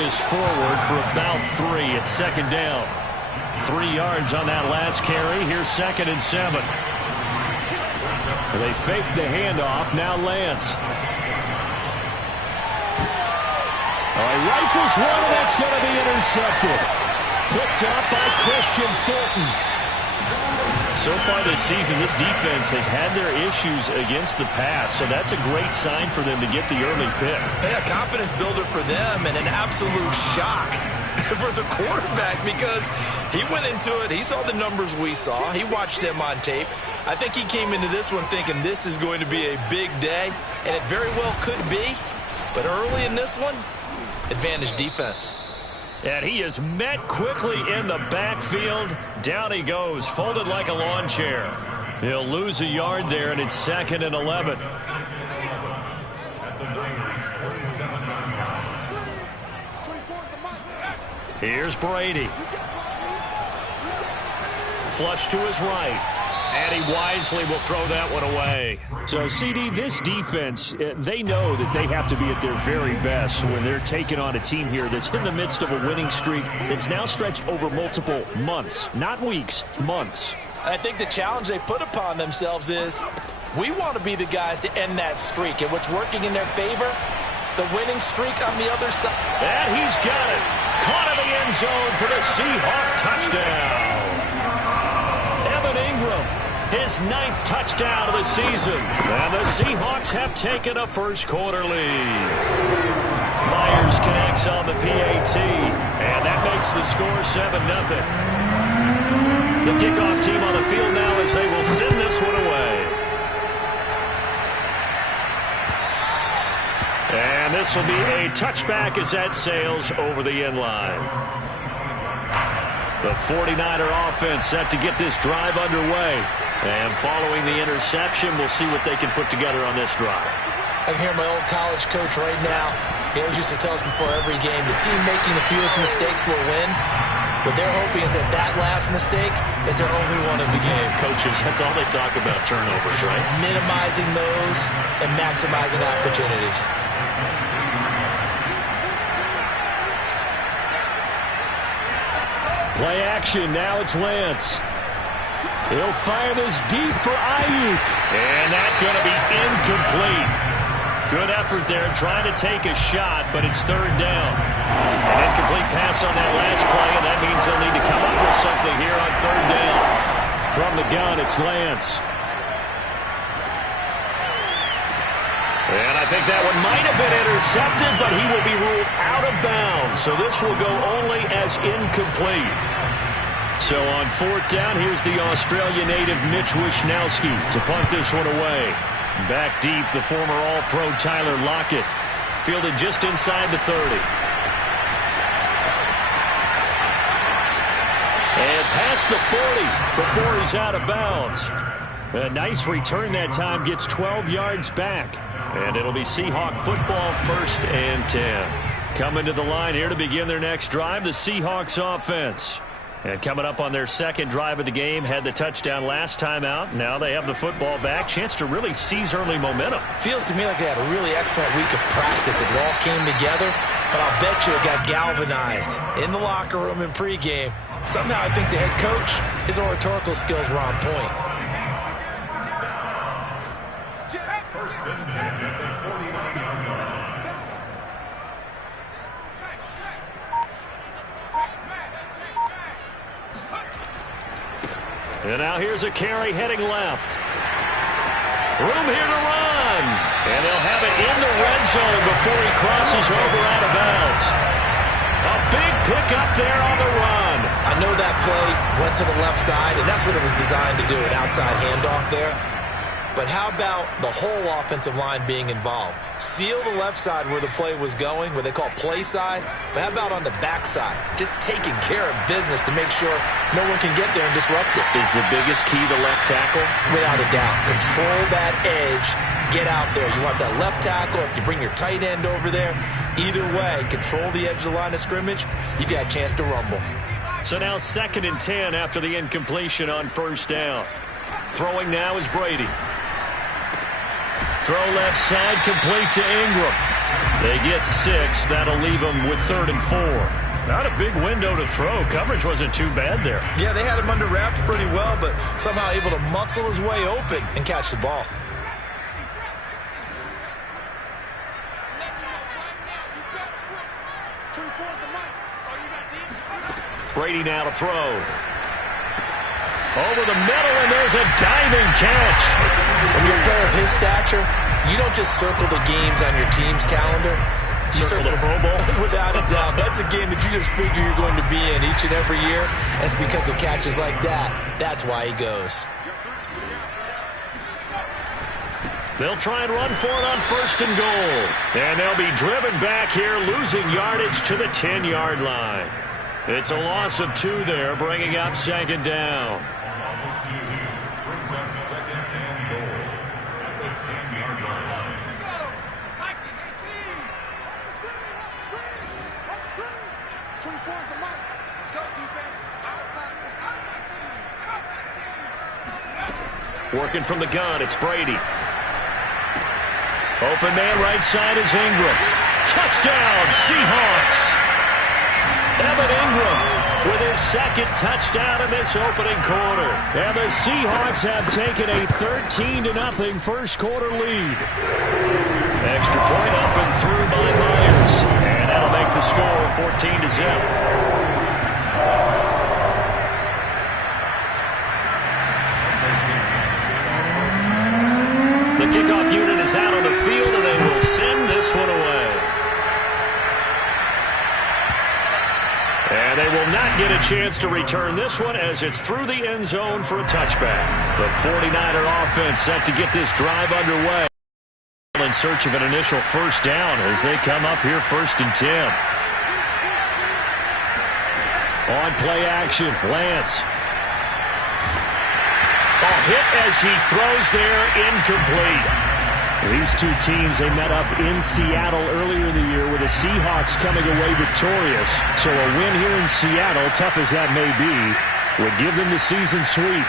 this forward for about 3 at second down. 3 yards on that last carry. Here's 2nd and 7. They fake the handoff. Now Lance. He rifles one, and that's going to be intercepted. Picked up by Christian Fulton. So far this season, this defense has had their issues against the pass, so that's a great sign for them to get the early pick. Yeah, confidence builder for them and an absolute shock for the quarterback because he went into it. He saw the numbers we saw. He watched them on tape. I think he came into this one thinking this is going to be a big day, and it very well could be. But early in this one, advantage defense. And he is met quickly in the backfield. Down he goes, folded like a lawn chair. He'll lose a yard there, and it's 2nd and 11. Here's Brady. Flush to his right. And he wisely will throw that one away. So, CD, this defense, they know that they have to be at their very best when they're taking on a team here that's in the midst of a winning streak that's now stretched over multiple months, not weeks, months. I think the challenge they put upon themselves is we want to be the guys to end that streak. And what's working in their favor, the winning streak on the other side. And he's got it. Caught in the end zone for the Seahawk touchdown. Evan Ingram, his 9th touchdown of the season. And the Seahawks have taken a first-quarter lead. Myers connects on the PAT. And that makes the score 7-0. The kickoff team on the field now as they will send this one away. And this will be a touchback as that sails over the end line. The 49er offense set to get this drive underway. And following the interception, we'll see what they can put together on this drive. I can hear my old college coach right now. He always used to tell us before every game, the team making the fewest mistakes will win. What they're hoping is that that last mistake is their only one of the game. Coaches, that's all they talk about, turnovers, right? Minimizing those and maximizing opportunities. Play action. Now it's Lance. He'll fire this deep for Ayuk. And that's going to be incomplete. Good effort there trying to take a shot, but it's 3rd down. An incomplete pass on that last play, and that means they'll need to come up with something here on 3rd down. From the gun, it's Lance. And I think that one might have been intercepted, but he will be ruled out of bounds. So this will go only as incomplete. So on 4th down, here's the Australia native Mitch Wishnowsky to punt this one away. Back deep, the former All-Pro Tyler Lockett. Fielded just inside the 30. And past the 40 before he's out of bounds. A nice return that time, gets 12 yards back. And it'll be Seahawk football, 1st and 10. Coming to the line here to begin their next drive, the Seahawks offense. And coming up on their 2nd drive of the game, had the touchdown last time out. Now they have the football back. Chance to really seize early momentum. Feels to me like they had a really excellent week of practice. It all came together, but I'll bet you it got galvanized in the locker room in pregame. Somehow I think the head coach, his oratorical skills were on point. And now here's a carry heading left. Room here to run. And they'll have it in the red zone before he crosses over out of bounds. A big pickup there on the run. I know that play went to the left side, and that's what it was designed to do, an outside handoff there. But how about the whole offensive line being involved? Seal the left side where the play was going, what they call play side. But how about on the back side? Just taking care of business to make sure no one can get there and disrupt it. Is the biggest key the left tackle? Without a doubt. Control that edge. Get out there. You want that left tackle. If you bring your tight end over there, either way, control the edge of the line of scrimmage, you got a chance to rumble. So now 2nd and 10 after the incompletion on 1st down. Throwing now is Brady. Throw left side, complete to Ingram. They get 6. That'll leave them with 3rd and 4. Not a big window to throw. Coverage wasn't too bad there. Yeah, they had him under wraps pretty well, but somehow able to muscle his way open and catch the ball. Brady now to throw. Over the middle, and there's a diving catch. When you're a player of his stature, you don't just circle the games on your team's calendar. You circle the Pro Bowl? Without a doubt. That's a game that you just figure you're going to be in each and every year. And it's because of catches like that. That's why he goes. They'll try and run for it on 1st and goal. And they'll be driven back here, losing yardage to the 10-yard line. It's a loss of 2 there, bringing up 2nd down. Brings up 2nd and goal at the 10-yard line. Working from the gun, it's Brady. Open man right side is Ingram. Touchdown, Seahawks! Evan Ingram with his 2nd touchdown in this opening quarter. And the Seahawks have taken a 13-0 first quarter lead. Extra point up and through by Myers. And that'll make the score 14-0. The kickoff unit is out on the field, and they will send this one away. And they will not get a chance to return this one as it's through the end zone for a touchback. The 49er offense set to get this drive underway in search of an initial 1st down as they come up here 1st and 10. On play action, Lance. Ball hit as he throws there, incomplete. These two teams, they met up in Seattle earlier in the year with the Seahawks coming away victorious. So a win here in Seattle, tough as that may be, would give them the season sweep.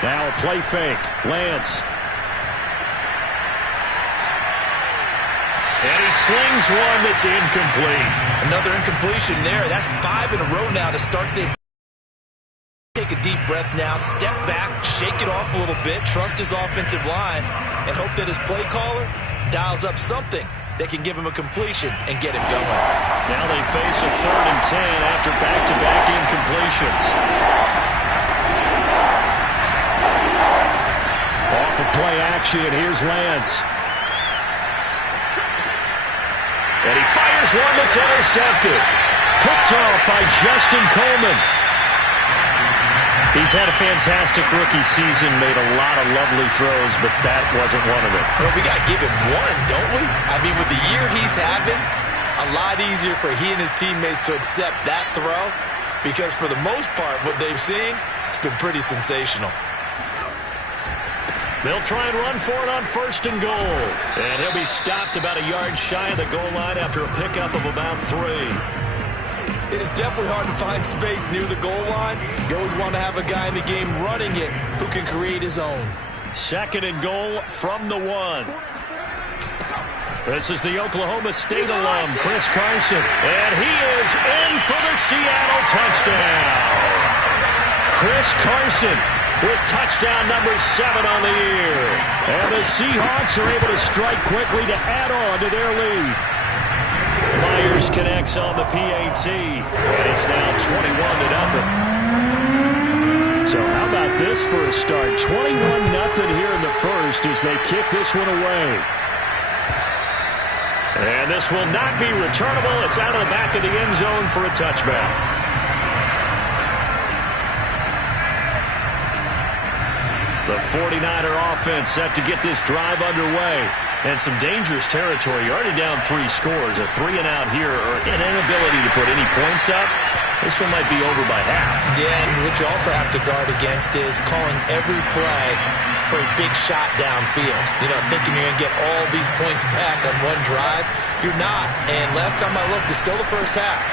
Now a play fake. Lance. And he slings one that's incomplete. Another incompletion there. That's 5 in a row now to start this. Take a deep breath now, step back, shake it off a little bit, trust his offensive line, and hope that his play caller dials up something that can give him a completion and get him going. Now they face a 3rd and 10 after back-to-back incompletions. Off of play action, here's Lance. And he fires one that's intercepted. Picked off by Justin Coleman. He's had a fantastic rookie season, made a lot of lovely throws, but that wasn't one of them. Well, we got to give him one, don't we? I mean, with the year he's having, a lot easier for he and his teammates to accept that throw because for the most part, what they've seen, it's been pretty sensational. They'll try and run for it on 1st and goal. And he'll be stopped about a yard shy of the goal line after a pickup of about 3. It is definitely hard to find space near the goal line. You always want to have a guy in the game running it who can create his own. 2nd and goal from the 1. This is the Oklahoma State alum, Chris Carson. And he is in for the Seattle touchdown. Chris Carson with touchdown number 7 on the year. And the Seahawks are able to strike quickly to add on to their lead. Myers connects on the PAT, and it's now 21-0. So how about this for a start? 21-0 here in the first as they kick this one away. And this will not be returnable. It's out of the back of the end zone for a touchback. The 49er offense set to get this drive underway. And some dangerous territory. You're already down 3 scores. A 3-and-out here, or an inability to put any points up. This one might be over by half. Yeah, and what you also have to guard against is calling every play for a big shot downfield. You know, thinking you're going to get all these points back on one drive. You're not. And last time I looked, it's still the first half.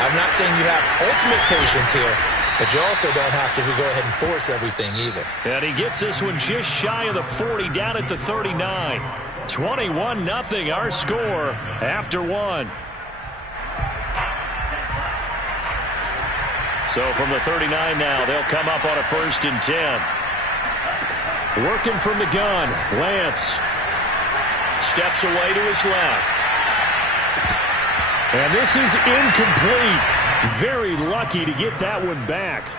I'm not saying you have ultimate patience here, but you also don't have to go ahead and force everything either. And he gets this one just shy of the 40, down at the 39. 21-0 our score after one. So from the 39 now, they'll come up on a 1st and 10. Working from the gun, Lance steps away to his left. And this is incomplete. Very lucky to get that one back.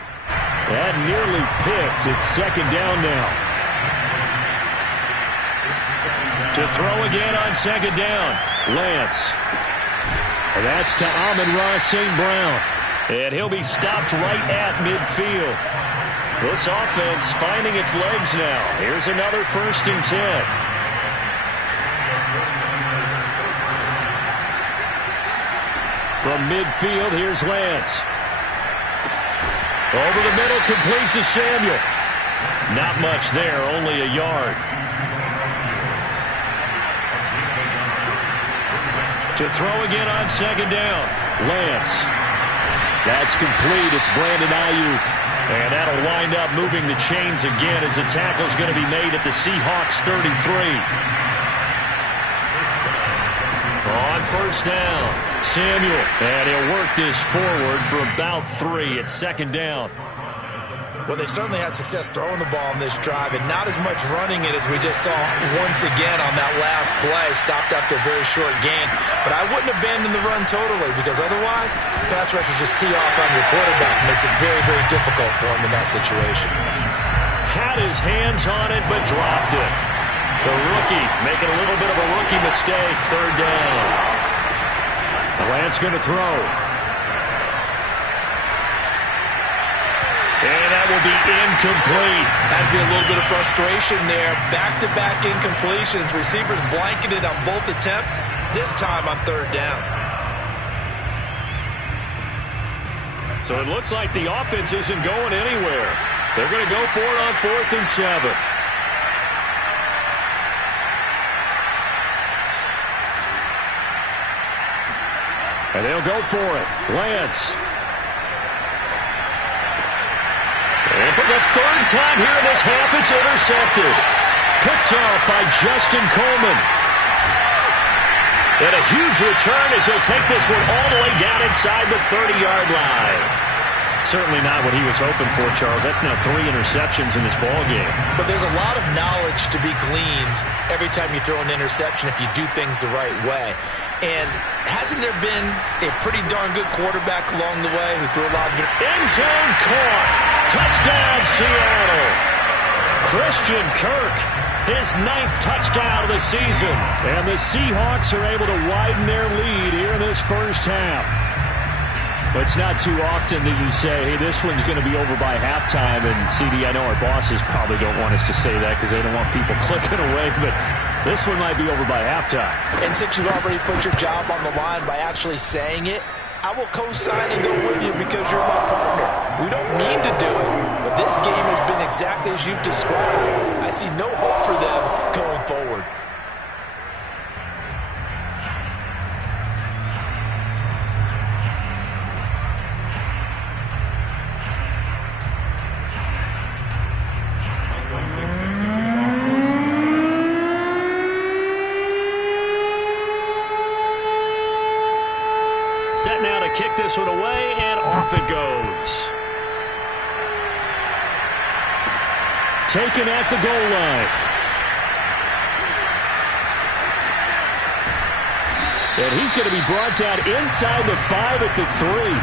That nearly picked. It's 2nd down now. To throw again on 2nd down, Lance. And that's to Amon-Ra St. Brown. And he'll be stopped right at midfield. This offense finding its legs now. Here's another 1st and 10. From midfield, here's Lance. Over the middle, complete to Samuel. Not much there, only a yard. To throw again on 2nd down, Lance. That's complete. It's Brandon Ayuk. And that'll wind up moving the chains again as the tackle's going to be made at the Seahawks 33. On 1st down, Samuel. And he'll work this forward for about 3 at 2nd down. Well, they certainly had success throwing the ball on this drive and not as much running it as we just saw once again on that last play. Stopped after a very short gain. But I wouldn't abandon the run totally because otherwise, pass rushers just tee off on your quarterback. It makes it very, very difficult for him in that situation. Had his hands on it, but dropped it. The rookie making a little bit of a rookie mistake. 3rd down. Lance going to throw. And that will be incomplete. Has to be a little bit of frustration there. Back-to-back incompletions. Receivers blanketed on both attempts. This time on 3rd down. So it looks like the offense isn't going anywhere. They're going to go for it on 4th and 7. And they'll go for it. Lance. And for the 3rd time here in this half, it's intercepted. Picked off by Justin Coleman. And a huge return as he'll take this one all the way down inside the 30-yard line. Certainly not what he was hoping for, Charles. That's now 3 interceptions in this ballgame. But there's a lot of knowledge to be gleaned every time you throw an interception if you do things the right way. And hasn't there been a pretty darn good quarterback along the way who threw a lot of end zone caught? Touchdown, Seattle. Christian Kirk, his 9th touchdown of the season. And the Seahawks are able to widen their lead here in this first half. But it's not too often that you say, hey, this one's going to be over by halftime. And, CD, I know our bosses probably don't want us to say that because they don't want people clicking away. But this one might be over by halftime. And since you've already put your job on the line by actually saying it, I will co-sign and go with you because you're my partner. We don't mean to do it, but this game has been exactly as you've described. I see no hope for them going forward. Kick this one away, and off it goes. Taken at the goal line. And he's going to be brought down inside the 5 at the 3.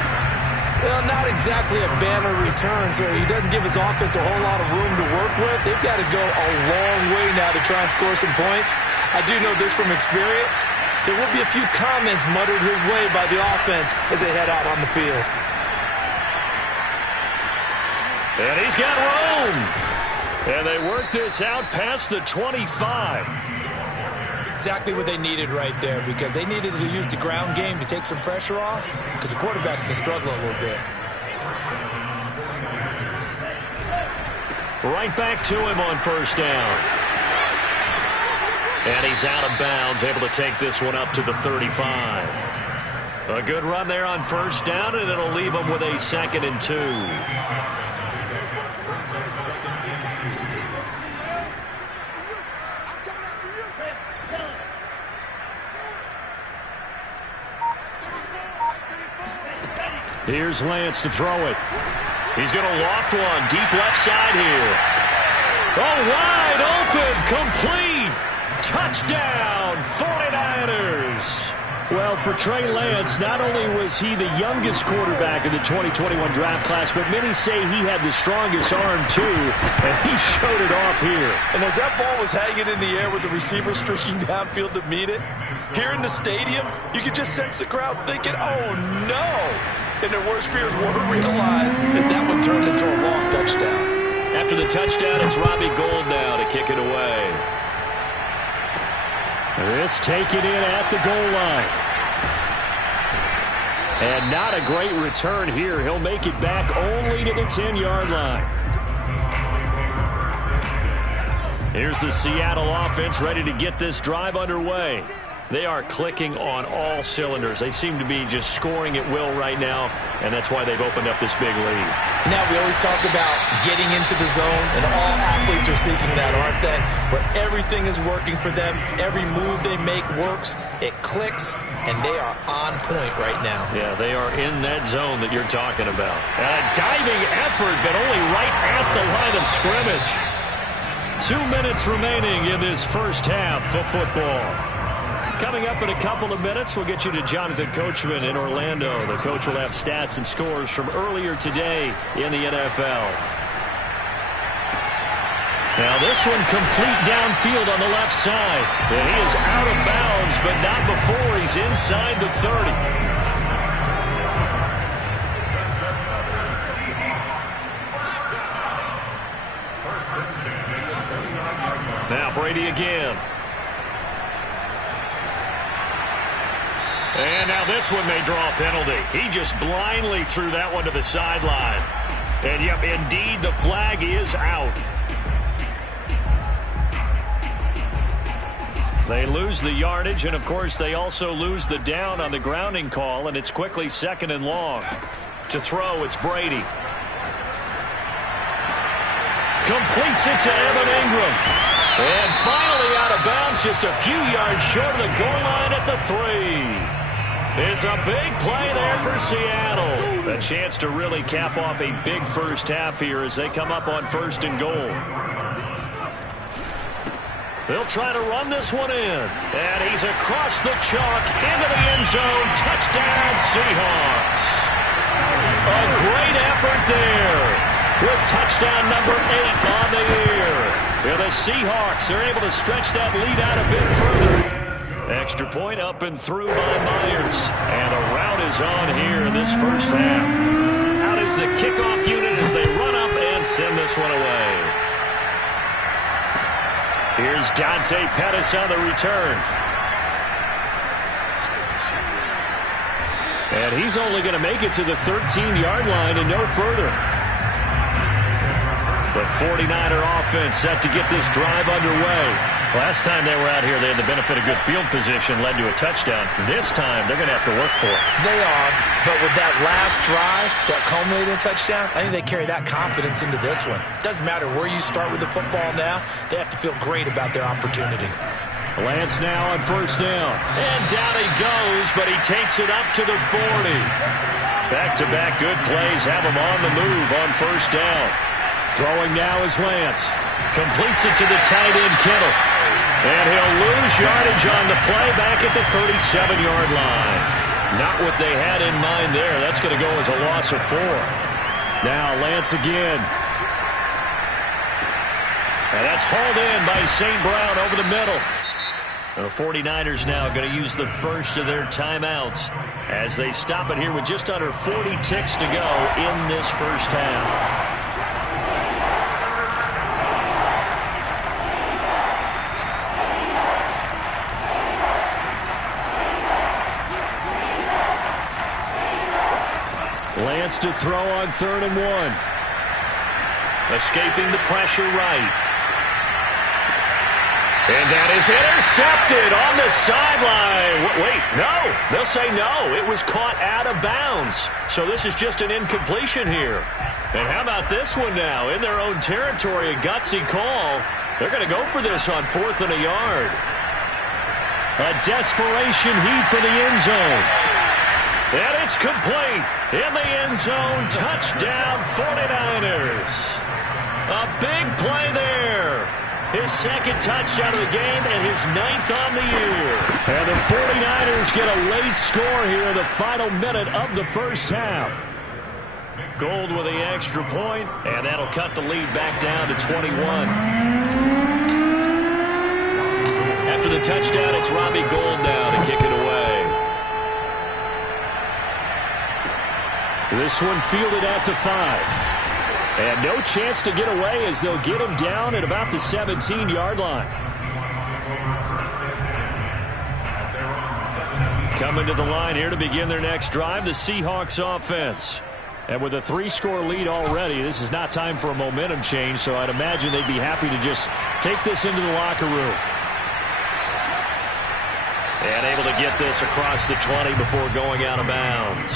Well, not exactly a banner return, so he doesn't give his offense a whole lot of room to work with. They've got to go a long way now to try and score some points. I do know this from experience. There will be a few comments muttered his way by the offense as they head out on the field. And he's got room. And they work this out past the 25. Exactly what they needed right there because they needed to use the ground game to take some pressure off because the quarterback's been struggling a little bit. Right back to him on 1st down. And he's out of bounds, able to take this one up to the 35. A good run there on first down, and it'll leave them with a 2nd and 2. Here's Lance to throw it. He's going to loft one deep left side here. Oh, wide open, complete. Touchdown, 49ers. Well, for Trey Lance, not only was he the youngest quarterback in the 2021 draft class, but many say he had the strongest arm, too, and he showed it off here. And as that ball was hanging in the air with the receiver streaking downfield to meet it, here in the stadium, you could just sense the crowd thinking, oh, no. And their worst fears weren't realized as that one turned into a long touchdown. After the touchdown, it's Robbie Gould now to kick it away. This taken in at the goal line. And not a great return here. He'll make it back only to the 10-yard line. Here's the Seattle offense ready to get this drive underway. They are clicking on all cylinders. They seem to be just scoring at will right now, and that's why they've opened up this big lead. Now, we always talk about getting into the zone, and all athletes are seeking that, aren't they? Where everything is working for them, every move they make works, it clicks, and they are on point right now. Yeah, they are in that zone that you're talking about. A diving effort, but only right at the line of scrimmage. 2 minutes remaining in this first half of football. Coming up in a couple of minutes, we'll get you to Jonathan Coachman in Orlando. The coach will have stats and scores from earlier today in the NFL. Now this one complete downfield on the left side. And he is out of bounds, but not before he's inside the 30. Now Brady again. And now this one may draw a penalty. He just blindly threw that one to the sideline. And, yep, indeed, the flag is out. They lose the yardage, and, of course, they also lose the down on the grounding call, and it's quickly 2nd and long. To throw, it's Brady. Completes it to Evan Ingram. And finally out of bounds, just a few yards short of the goal line at the 3. It's a big play there for Seattle. A chance to really cap off a big first half here as they come up on 1st and goal. They'll try to run this one in. And he's across the chalk into the end zone. Touchdown, Seahawks. A great effort there with touchdown number 8 on the year. Yeah, the Seahawks are able to stretch that lead out a bit further. Extra point up and through by Myers. And a rout is on here in this first half. Out is the kickoff unit as they run up and send this one away. Here's Dante Pettis on the return. And he's only going to make it to the 13-yard line and no further. The 49er offense set to get this drive underway. Last time they were out here, they had the benefit of good field position, led to a touchdown. This time, they're going to have to work for it. They are, but with that last drive that culminated in a touchdown, I think they carry that confidence into this one. Doesn't matter where you start with the football now, they have to feel great about their opportunity. Lance now on 1st down. And down he goes, but he takes it up to the 40. Back-to-back good plays have him on the move on 1st down. Throwing now is Lance. Completes it to the tight end, Kittle. And he'll lose yardage on the play back at the 37-yard line. Not what they had in mind there. That's going to go as a loss of 4. Now Lance again. And that's hauled in by St. Brown over the middle. The 49ers now going to use the first of their timeouts as they stop it here with just under 40 ticks to go in this first half. Lance to throw on 3rd and 1. Escaping the pressure right. And that is intercepted on the sideline. Wait, no. They'll say no. It was caught out of bounds. So this is just an incompletion here. And how about this one now? In their own territory, a gutsy call. They're going to go for this on 4th and a yard. A desperation heat for the end zone. And it's complete. In the end zone, touchdown 49ers. A big play there. His second touchdown of the game and his 9th on the year. And the 49ers get a late score here in the final minute of the first half. Gold with the extra point, and that'll cut the lead back down to 21. After the touchdown, it's Robbie Gould now to kick it away. This one fielded at the 5. And no chance to get away as they'll get him down at about the 17-yard line. Coming to the line here to begin their next drive, the Seahawks offense. And with a 3-score lead already, this is not time for a momentum change, so I'd imagine they'd be happy to just take this into the locker room. And able to get this across the 20 before going out of bounds.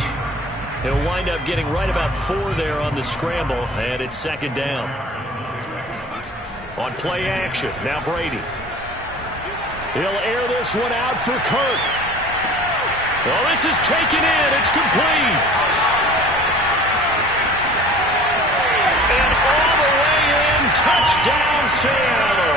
He'll wind up getting right about 4 there on the scramble, and it's 2nd down. On play action, now Brady. He'll air this one out for Kirk. Well, this is taken in. It's complete. And all the way in, touchdown Seattle.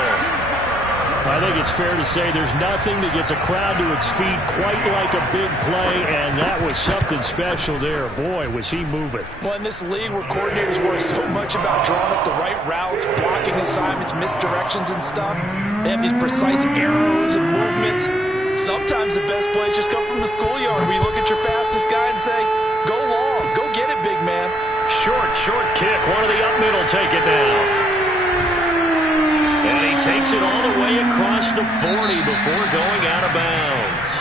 I think it's fair to say there's nothing that gets a crowd to its feet quite like a big play, and that was something special there. Boy, was he moving. Well, in this league where coordinators worry so much about drawing up the right routes, blocking assignments, misdirections and stuff, they have these precise arrows and movements. Sometimes the best plays just come from the schoolyard where you look at your fastest guy and say, go long, go get it, big man. Short kick. One of the up middle take it down. And he takes it all the way across the 40 before going out of bounds.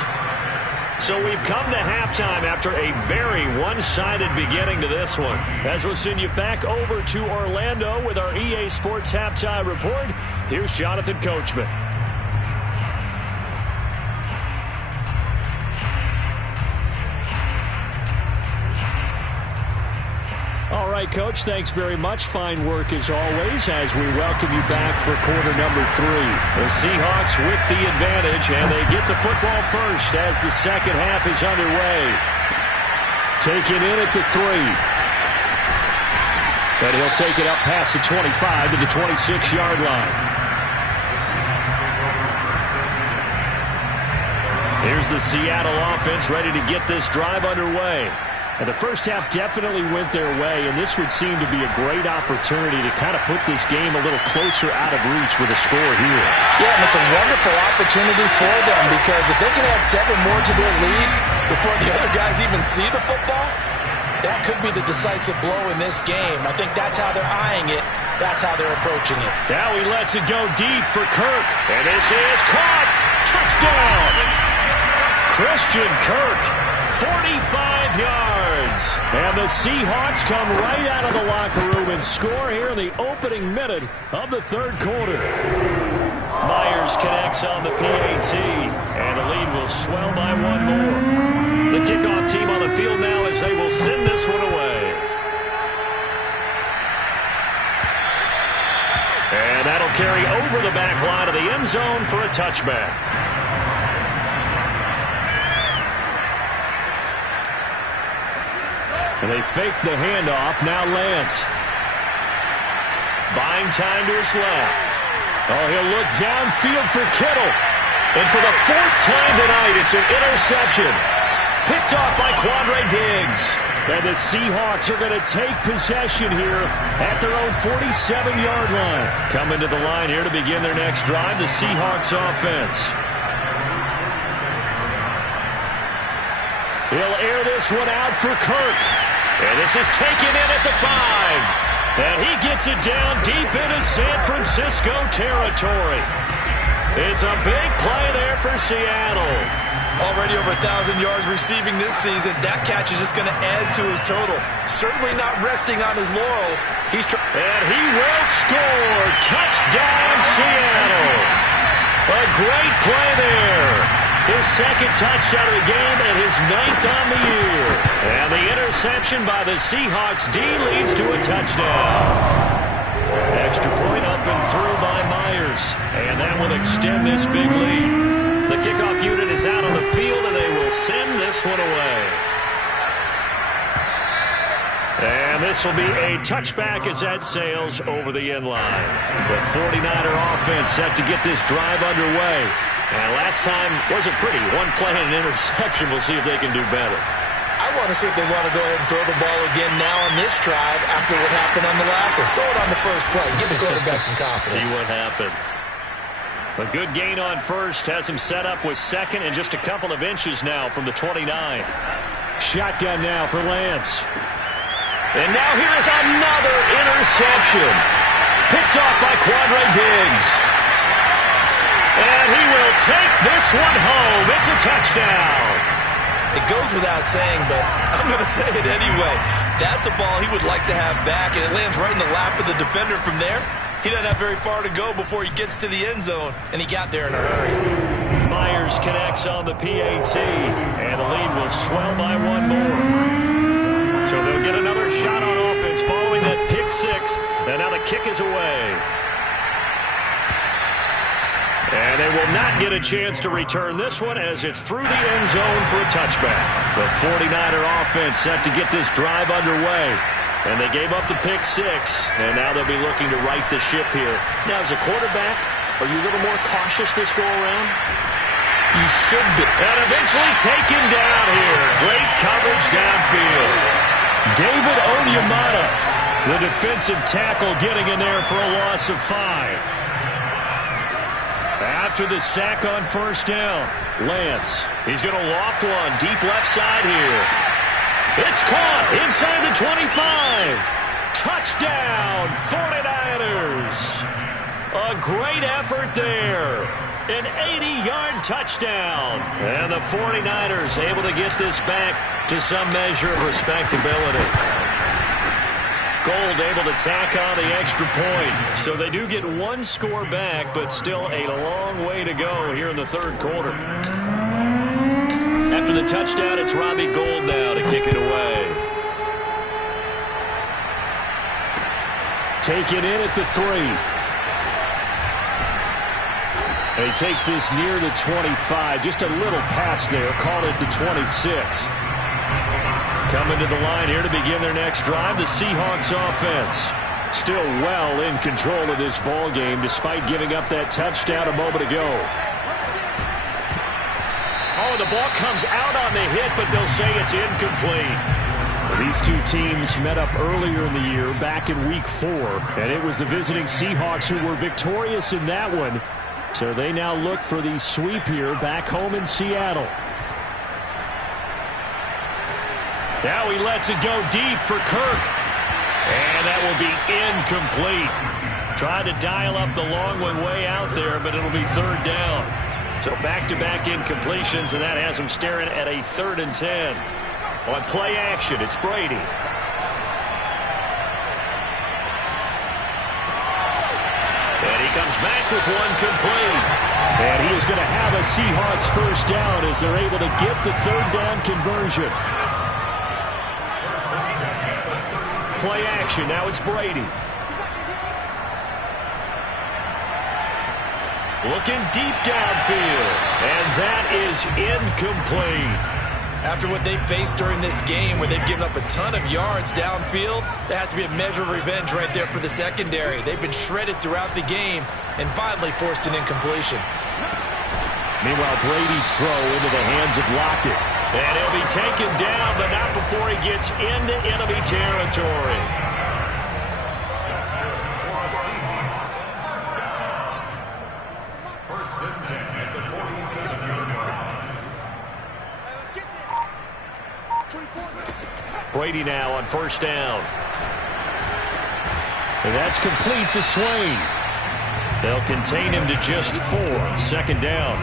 So we've come to halftime after a very one-sided beginning to this one. As we'll send you back over to Orlando with our EA Sports Halftime Report, here's Jonathan Coachman. All right, Coach, thanks very much. Fine work as always as we welcome you back for quarter number 3. The Seahawks with the advantage, and they get the football first as the second half is underway. Taken in at the 3. And he'll take it up past the 25 to the 26-yard line. Here's the Seattle offense ready to get this drive underway. And the first half definitely went their way, and this would seem to be a great opportunity to kind of put this game a little closer out of reach with a score here. Yeah, and it's a wonderful opportunity for them because if they can add 7 more to their lead before the other guys even see the football, that could be the decisive blow in this game. I think that's how they're eyeing it. That's how they're approaching it. Now he lets it go deep for Kirk, and this is caught. Touchdown! Christian Kirk. 45 yards. And the Seahawks come right out of the locker room and score here in the opening minute of the third quarter. Myers connects on the PAT, and the lead will swell by 1 more. The kickoff team on the field now as they will send this one away. And that'll carry over the back line of the end zone for a touchback. And they fake the handoff. Now Lance. Buying time to his left. Oh, he'll look downfield for Kittle. And for the 4th time tonight, it's an interception. Picked off by Quandre Diggs. And the Seahawks are going to take possession here at their own 47-yard line. Coming to the line here to begin their next drive, the Seahawks offense. He'll air this one out for Kirk. And this is taken in at the 5. And he gets it down deep into San Francisco territory. It's a big play there for Seattle. Already over 1,000 yards receiving this season. That catch is just going to add to his total. Certainly not resting on his laurels. And he will score. Touchdown, Seattle. second touchdown of the game and his 9th on the year. And the interception by the Seahawks D leads to a touchdown. Extra point up and through by Myers. And that will extend this big lead. The kickoff unit is out on the field, and they will send this one away. And this will be a touchback as that sails over the end line. The 49er offense set to get this drive underway. And last time wasn't pretty. One play and an interception. We'll see if they can do better. I want to see if they want to go ahead and throw the ball again now on this drive after what happened on the last one. Throw it on the first play. Give the quarterback some confidence. See what happens. A good gain on first has him set up with second and just a couple of inches now from the 29. Shotgun now for Lance. And now here is another interception. Picked off by Quandre Diggs. And he will take this one home. It's a touchdown. It goes without saying, but I'm going to say it anyway. That's a ball he would like to have back, and it lands right in the lap of the defender from there. He doesn't have very far to go before he gets to the end zone, and he got there in a hurry. Myers connects on the PAT, and the lead will swell by one more. So they'll get another shot on offense following that pick six, and now the kick is away. And they will not get a chance to return this one as it's through the end zone for a touchback. The 49er offense set to get this drive underway. And they gave up the pick six, and now they'll be looking to right the ship here. Now, as a quarterback, are you a little more cautious this go-around? You should be. And eventually taken down here. Great coverage downfield. David Onyemata, the defensive tackle, getting in there for a loss of 5. After the sack on first down, Lance, he's going to loft one deep left side here. It's caught inside the 25. Touchdown, 49ers. A great effort there. An 80-yard touchdown. And the 49ers able to get this back to some measure of respectability. Gold able to tack on the extra point. So they do get one score back, but still a long way to go here in the third quarter. After the touchdown, it's Robbie Gould now to kick it away. Taken in at the 3. He takes this near the 25. Just a little pass there. Called it the 26. Coming to the line here to begin their next drive, the Seahawks offense. Still well in control of this ball game despite giving up that touchdown a moment ago. Oh, the ball comes out on the hit, but they'll say it's incomplete. These two teams met up earlier in the year, back in Week 4, and it was the visiting Seahawks who were victorious in that one. So they now look for the sweep here back home in Seattle. Now he lets it go deep for Kirk. And that will be incomplete. Tried to dial up the long one way out there, but it'll be third down. So back-to-back incompletions, and that has him staring at a 3rd and 10. On play action, it's Brady. And he comes back with one complete. And he is going to have a Seahawks first down as they're able to get the third down conversion. Play action. Now it's Brady. Looking deep downfield. And that is incomplete. After what they've faced during this game where they've given up a ton of yards downfield, there has to be a measure of revenge right there for the secondary. They've been shredded throughout the game and finally forced an incompletion. Meanwhile, Brady's throw into the hands of Lockett. And he'll be taken down, but not before he gets into enemy territory. First and 10 at the 47-yard line. Brady now on first down. And that's complete to Swain. They'll contain him to just 4. Second down.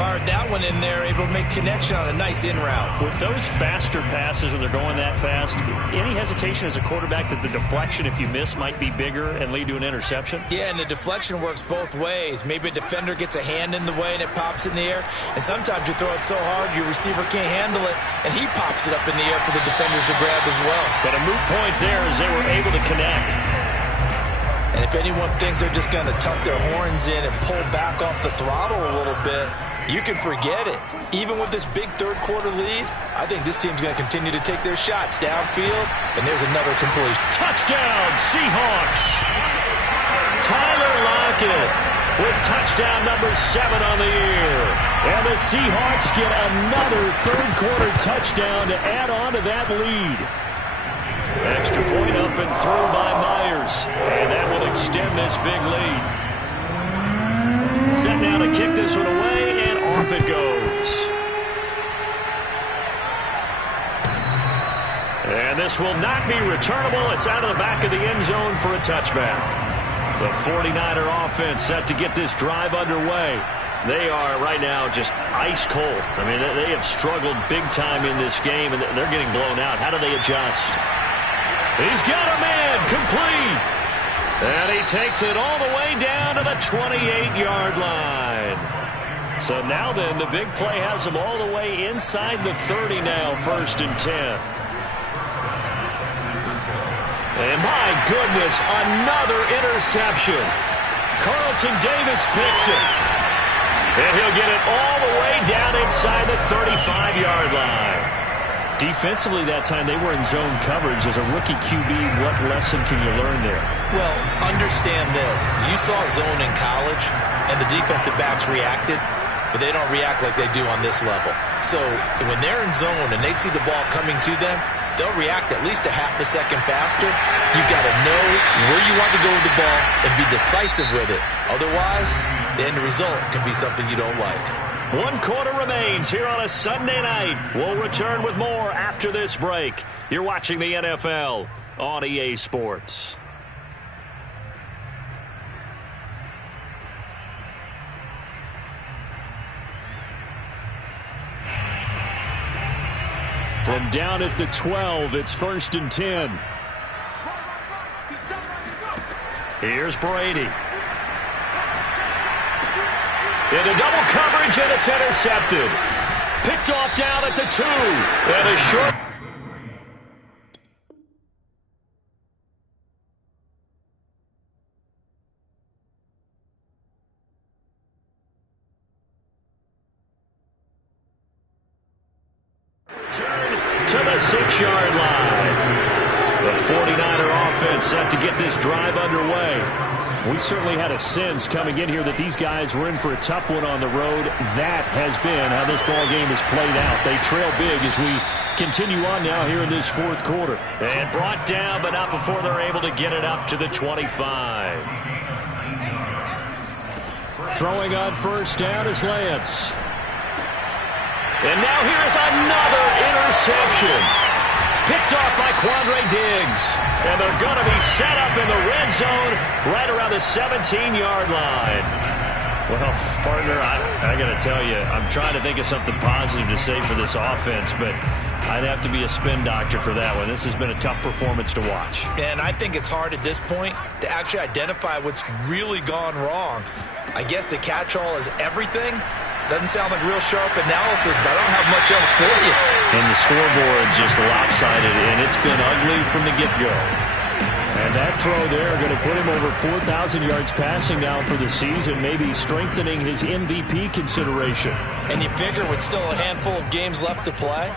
fired that one in there, able to make connection on a nice in route. With those faster passes and they're going that fast, any hesitation as a quarterback that the deflection, if you miss, might be bigger and lead to an interception? Yeah, and the deflection works both ways. Maybe a defender gets a hand in the way and it pops in the air. And sometimes you throw it so hard your receiver can't handle it, and he pops it up in the air for the defenders to grab as well. But a moot point there as they were able to connect. And if anyone thinks they're just going to tuck their horns in and pull back off the throttle a little bit, you can forget it. Even with this big third-quarter lead, I think this team's going to continue to take their shots downfield, and there's another completion. Touchdown, Seahawks! Tyler Lockett with touchdown number 7 on the year. And the Seahawks get another third-quarter touchdown to add on to that lead. Extra point up and through by Myers. And that will extend this big lead. Set now to kick this one away, and off it goes. And this will not be returnable. It's out of the back of the end zone for a touchback. The 49er offense set to get this drive underway. They are right now just ice cold. I mean, they have struggled big time in this game, and they're getting blown out. How do they adjust? He's got a man complete. And he takes it all the way down to the 28-yard line. So now then, the big play has them all the way inside the 30 now, 1st and 10. And my goodness, another interception. Carlton Davis picks it. And he'll get it all the way down inside the 35-yard line. Defensively that time, they were in zone coverage. As a rookie QB, what lesson can you learn there? Well, understand this. You saw zone in college, and the defensive backs reacted, but they don't react like they do on this level. So when they're in zone and they see the ball coming to them, they'll react at least a half a second faster. You've got to know where you want to go with the ball and be decisive with it. Otherwise, the end result can be something you don't like. 1 quarter remains here on a Sunday night. We'll return with more after this break. You're watching the NFL on EA Sports. From down at the 12, it's 1st and 10. Here's Brady. Into double coverage, and it's intercepted. Picked off down at the 2. And a short. Turn to the 6-yard line. The 49er offense set to get this drive underway. We certainly had a sense coming in here that these guys were in for a tough one on the road. That has been how this ball game has played out. They trail big as we continue on now here in this 4th quarter. And brought down, but not before they're able to get it up to the 25. Throwing on 1st down is Lance. And now here is another interception. Picked off by Quandre Diggs. And they're going to be set up in the red zone right around the 17-yard line. Well, partner, I got to tell you, I'm trying to think of something positive to say for this offense, but I'd have to be a spin doctor for that one. This has been a tough performance to watch. And I think it's hard at this point to actually identify what's really gone wrong. I guess the catch-all is everything. Doesn't sound like real sharp analysis, but I don't have much else for you. And the scoreboard just lopsided, and it's been ugly from the get-go. And that throw there going to put him over 4,000 yards passing now for the season, maybe strengthening his MVP consideration. And you figure with still a handful of games left to play,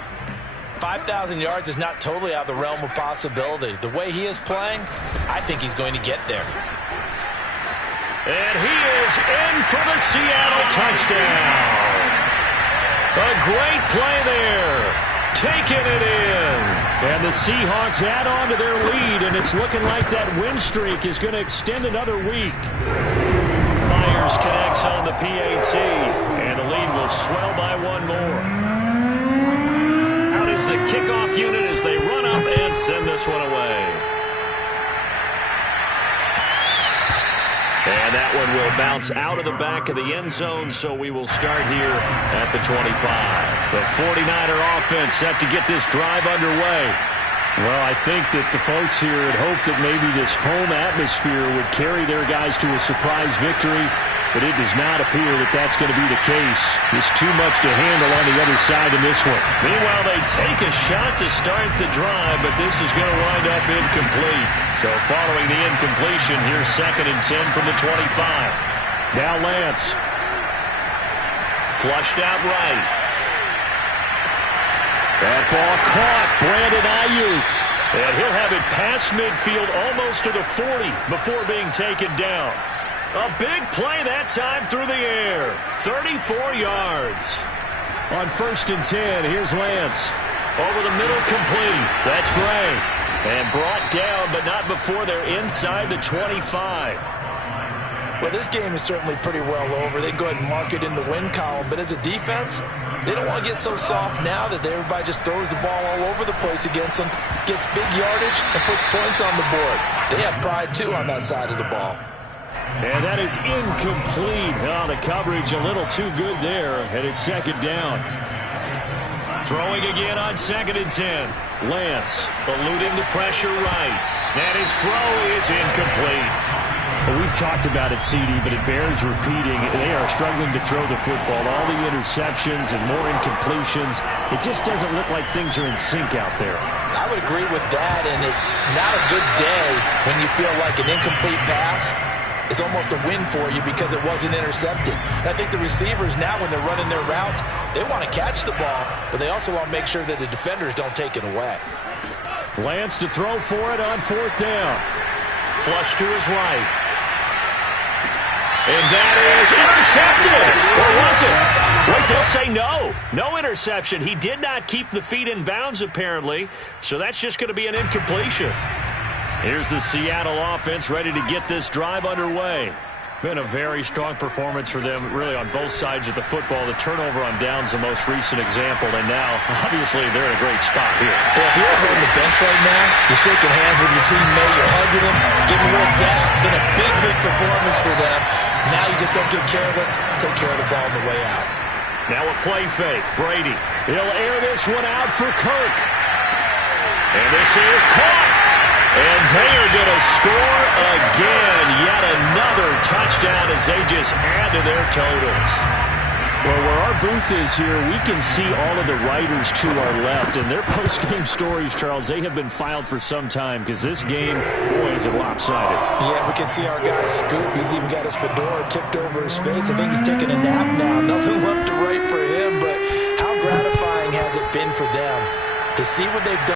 5,000 yards is not totally out of the realm of possibility. The way he is playing, I think he's going to get there. And he is in for the Seattle touchdown. A great play there. Taking it in. And the Seahawks add on to their lead, and it's looking like that win streak is going to extend another week. Myers connects on the PAT, and the lead will swell by 1 more. Out is the kickoff unit as they run up and send this one away. And that one will bounce out of the back of the end zone, so we will start here at the 25. The 49er offense set to get this drive underway. Well, I think that the folks here had hoped that maybe this home atmosphere would carry their guys to a surprise victory, but it does not appear that that's going to be the case. Just too much to handle on the other side in this one. Meanwhile, they take a shot to start the drive, but this is going to wind up incomplete. So following the incompletion, here's 2nd and 10 from the 25. Now Lance. Flushed out right. That ball caught. Brandon Ayuk. And he'll have it past midfield almost to the 40 before being taken down. A big play that time through the air. 34 yards. On 1st and 10, here's Lance. Over the middle, complete. That's Gray. And brought down, but not before they're inside the 25. Well, this game is certainly pretty well over. They can go ahead and mark it in the win column. But as a defense, they don't want to get so soft now that everybody just throws the ball all over the place against them, gets big yardage, and puts points on the board. They have pride, too, on that side of the ball. And that is incomplete. Oh, the coverage a little too good there, and it's 2nd down. Throwing again on 2nd and 10. Lance. Eluding the pressure right. And his throw is incomplete. Well, we've talked about it, CD, but it bears repeating. They are struggling to throw the football. All the interceptions and more incompletions. It just doesn't look like things are in sync out there. I would agree with that, and it's not a good day when you feel like an incomplete pass is almost a win for you because it wasn't intercepted. And I think the receivers now, when they're running their routes, they want to catch the ball, but they also want to make sure that the defenders don't take it away. Lance to throw for it on 4th down. Flush to his right. And that is intercepted. Or was it? Wait, they'll say no. No interception. He did not keep the feet in bounds, apparently. So that's just going to be an incompletion. Here's the Seattle offense ready to get this drive underway. Been a very strong performance for them, really, on both sides of the football. The turnover on downs, the most recent example. And now, obviously, they're in a great spot here. Yeah, if you're over on the bench right now, you're shaking hands with your teammate, you're hugging him, getting worked down. Been a big, big performance for them. Now you just don't get careless. Take care of the ball on the way out. Now a play fake. Brady. He'll air this one out for Kirk. And this is caught. And they are going to score again. Yet another touchdown as they just add to their totals. Well, where our booth is here, we can see all of the writers to our left. And their post-game stories, Charles, they have been filed for some time because this game, boy, is it lopsided. Yeah, we can see our guy Scoop. He's even got his fedora tipped over his face. I think he's taking a nap now. Nothing left to write for him, but how gratifying has it been for them to see what they've done?